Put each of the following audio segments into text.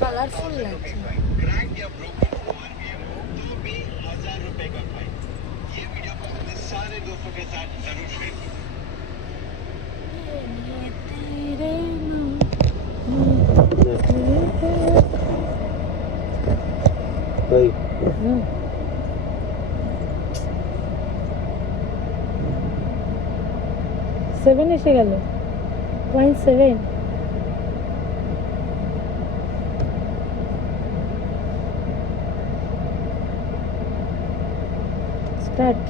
कलरफुल लगता है। सेवन एसे गल 0.7 స్టార్ట్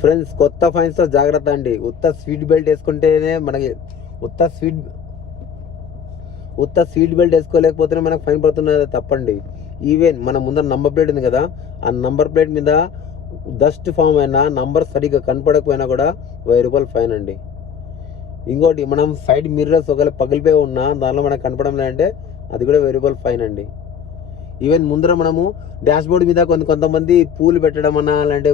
ఫ్రెండ్స్ కొత్త ఫైన్స్ తో జాగ్రత్త అండి. ఉత్త సీట్ బెల్ట్ వేసుకుంటేనే మనకి ఉత్త సీట్ బెల్ట్ వేసుకోలేకపోతేనే మనకు ఫైన్ పడుతున్నది తప్పండి. ఈవెన్ మన ముందర నంబర్ ప్లేట్ ఉంది కదా, ఆ నంబర్ ప్లేట్ మీద డస్ట్ ఫామ్ అయినా నంబర్ సరిగ్గా కనపడకపోయినా కూడా 1000 రూపాయలు ఫైన్ అండి. ఇంకోటి మనం సైడ్ మిర్రర్స్ ఒకవేళ పగిలిపోయి ఉన్నా దానిలో మనకు కనపడడం లేదంటే అది కూడా 1000 రూపాయలు ఫైన్ అండి. ఈవెన్ ముందర మనము డాష్ బోర్డ్ మీద కొంతమంది పూలు పెట్టడం అన్నా అలాంటి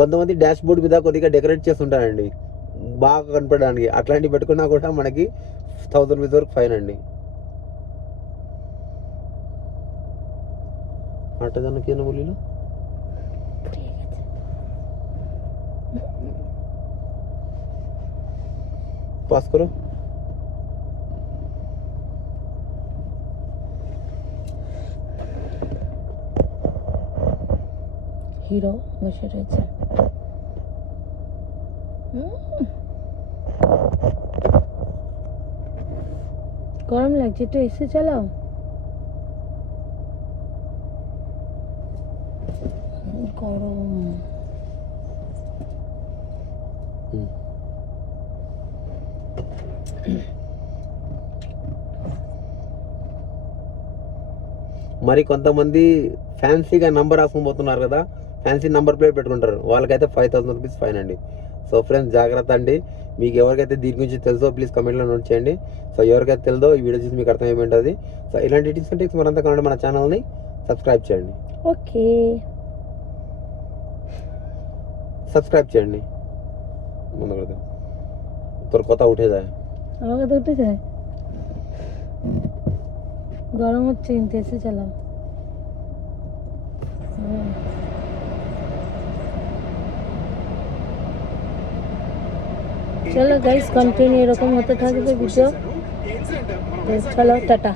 కొంతమంది డాష్ బోర్డ్ మీద కొద్దిగా డెకరేట్ చేస్తుంటారండి బాగా కనపడడానికి. అట్లాంటివి పెట్టుకున్నా కూడా మనకి 1000 రూపీస్ వరకు ఫైన్ అండి. आटा क्या ना बोली ना पास करो হিরো বসে রয়েছে। গরম লাগছে, একটু এসি চালাও। গরম మరి కొంతమంది ఫ్యాన్సీగా నంబర్ రాసుకుపోతున్నారు కదా, ఫ్యాన్సీ నంబర్ ప్లేట్ పెట్టుకుంటారు, వాళ్ళకైతే 5000 రూపీస్ ఫైన్ అండి. సో ఫ్రెండ్స్ జాగ్రత్త అండి. మీకు ఎవరికైతే దీని గురించి తెలుసో ప్లీజ్ కమెంట్లో నోట్ చేయండి. సో ఎవరికైతే తెలుదో ఈ వీడియో చూసి మీకు అర్థమైపోయింటుంది. సో ఇలాంటి టిప్స్ అండ్ టిప్స్ మరంతా కావాలంటే మన ఛానల్ని సబ్స్క్రైబ్ చేయండి. ఓకే, सब्सक्राइब చేయండి. ముందు కదా তোর কথা উঠে যায়, আমার কথা উঠে যায়। গরম হচ্ছে কিন্তু এসে চালাও। চলো গাইস, কন্টিনিউ এরকম হতে থাকবে ভিডিও। চলো টাটা।